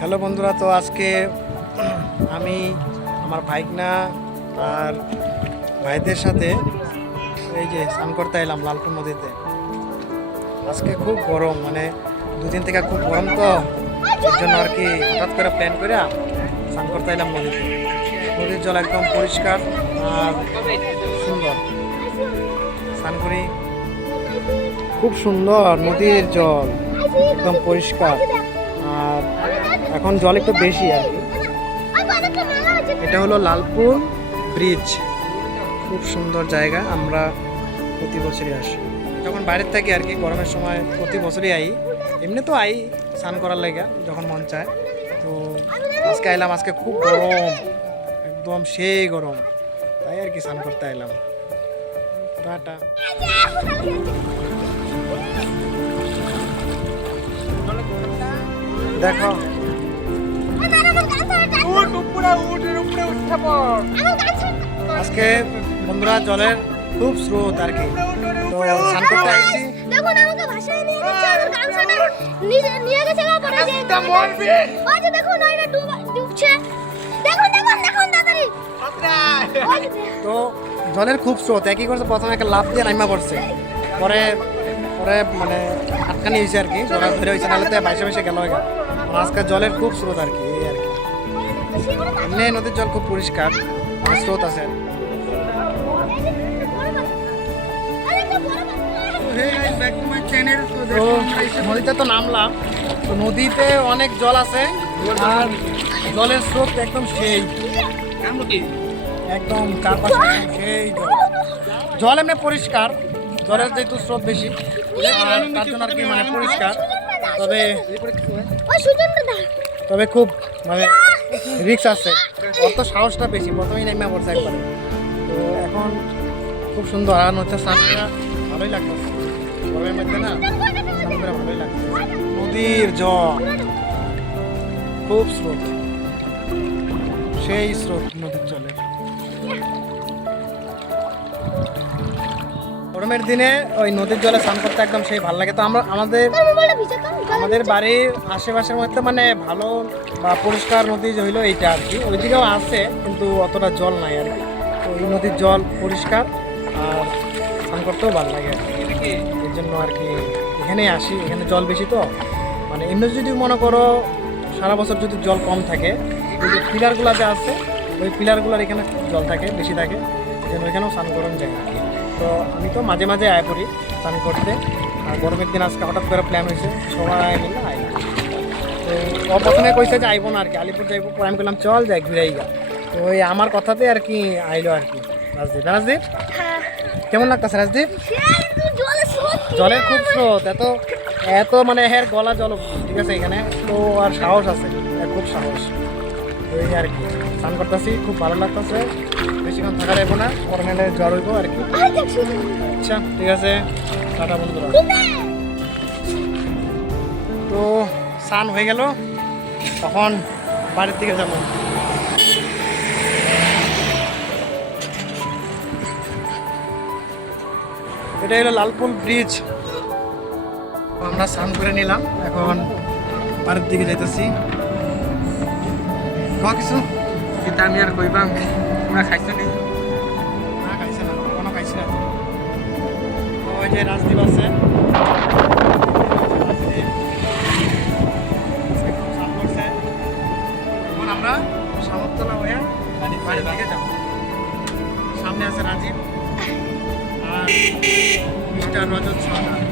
Hello বন্ধুরা, তো আজকে আমি আমার ভাইকনা আর ভাইদের সাথে এই যে স্নান করতে এলাম লালপুর নদীতে। আজকে খুব গরম, মানে দুদিন থেকে খুব গরম, তো এর জন্য আর কি হঠাৎ করে প্ল্যান করে স্নান করতে এলাম নদীতে। নদীর জল একদম পরিষ্কার আর সুন্দর, স্নান করি। খুব সুন্দর নদীর জল, একদম পরিষ্কার। আর এখন জল একটু বেশি আর কি। এটা হলো লালপুর ব্রিজ, খুব সুন্দর জায়গা। আমরা প্রতি বছরই আসি, যখন বাইরের থাকি আর কি, গরমের সময় প্রতি বছরই আই। এমনি তো আই স্নান করার লেগে যখন মন চায়। তো আজকে আইলাম, আজকে খুব গরম, একদম সেই গরম, তাই আর কি স্নান করতে আইলাম। টাটা। দেখো আজকে বন্ধুরা জলের খুব স্রোত আর কি, তো স্নান করতে আসছি। দেখুন আমাকে ভাষায় নিয়ে গেছে, আমার গামছাটা নিয়ে গেছে না পড়ে যে এটা মরবে। ওই যে দেখুন ওইটা ডুবছে, দেখুন দেখুন দেখুন তাড়াতাড়ি। তো জলের খুব স্রোত, একই করছে। প্রথমে একটা লাফ দিয়ে নাইমা পড়ছে, পরে পরে মানে আটকানি হয়েছে আর কি, জল ধরে হয়েছে, নাহলে তো বাইশে বাইশে গেল। আজকে জলের খুব স্রোত আর কি, এই আর কি। এমনি নদীর জল খুব পরিষ্কার, স্রোত আছে। নদীতে তো নামলাম, তো নদীতে অনেক জল আছে আর জলের স্রোত একদম সেই, একদম চারপাশে সেই জল। জল এমনি পরিষ্কার, জলের যেহেতু স্রোত বেশি তার জন্য আর কি মানে পরিষ্কার। তবে খুব মানে রিস্ক আছে, অত সাহসটা বেশি। প্রথমেই নেমে পড়ছে একবারে। তো এখন খুব সুন্দর, আর হচ্ছে স্নানটা ভালোই লাগতেছে গরমের মধ্যে না, স্নান করে ভালোই লাগছে। নদীর জল খুব স্রোত, সেই স্রোত নদীর জলের। গরমের দিনে ওই নদীর জলে স্নান করতে একদম সেই ভালো লাগে। তো আমরা আমাদের বাড়ির আশেপাশের মধ্যে মানে ভালো বা পরিষ্কার নদী হইলো এইটা আর কি। ওইদিকেও আছে কিন্তু অতটা জল নাই আর কি। তো এই নদীর জল পরিষ্কার আর স্নান করতেও ভালো লাগে আর কি। এর জন্য আর কি এখানে আসি, এখানে জল বেশি। তো মানে এমনি যদি মনে করো সারা বছর যদি জল কম থাকে, ওই যে পিলারগুলো যে আছে, ওই পিলারগুলোর এখানে জল থাকে, বেশি থাকে, এই জন্য এখানেও স্নান করানো যায় আর কি। তো আমি তো মাঝে মাঝে আয় পড়ি স্নান করতে। আর গরমের দিন আজকে হঠাৎ করে প্ল্যান হয়েছে, সবাই মিলে আইলাম। তো ও প্রথমে কইছে যে আইবো না আর কি, আলিপুর যাইবো। পরে আমি বললাম চল যাই, ঘুরাই গা। তো ওই আমার কথাতে আর কি আইলো আর কি। রাজদীপ, রাজদীপ কেমন লাগতেছে রাজদীপ? জলের খুব স্রোত, এত এত মানে হের গলা জল, ঠিক আছে এখানে। তো আর সাহস আছে, খুব সাহস। ওই আর কি স্নান করতেছি, খুব ভালো লাগতেছে। বেশিক্ষণ থাকা যাবো না, গরমে জ্বর হইব আর কি। আচ্ছা ঠিক আছে, টাটা বন্ধুরা। তো স্নান হয়ে গেল, তখন বাড়ির দিকে যাবো। এটা হলো লালপুর ব্রিজ। আমরা স্নান করে নিলাম, এখন বাড়ির দিকে যাইতেছি। কিছু সেটা আমি আর কইবাম, তোমরা খাইছো নি? না খাইছে না, কোনো খাইছে না। ওই যে রাজদীপ আছে, এখন আমরা সামতলা হয়ে বাড়ির দিকে যাবো। সামনে আছে রাজীব আর মিস্টার রজত সরকার।